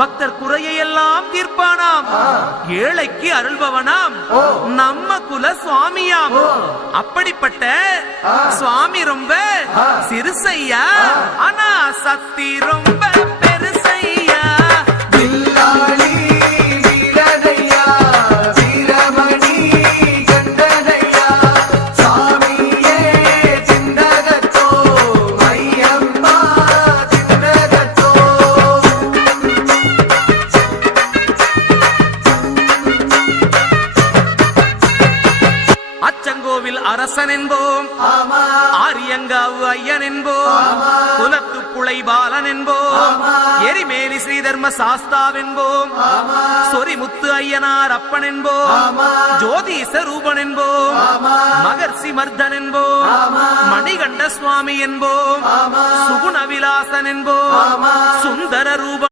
பக்தர் குறையை எல்லாம் தீர்ப்பானாம், ஏழைக்கு அருள்பவனாம், நம்ம குல சுவாமியாம். அப்படிப்பட்ட சுவாமி ரொம்ப சிறுசையா, ஆனா சக்தி ரொம்ப பெருசையா. அச்சங்கோவில் அரசன் என்போம், ஆரியங்காவு ஐயன் என்போம், குலத்து புளை பாலன் என்போம், எரிமேலி ஸ்ரீதர்ம சாஸ்தாவென்போம், சொரிமுத்து ஐயனார் அப்பன் என்போம், ஜோதிச ரூபன் என்போம், மகர்ஷி மர்தன் என்போம், மணிகண்ட சுவாமி என்போம், சுகுண விலாசன் என்போம், சுந்தர ரூபன்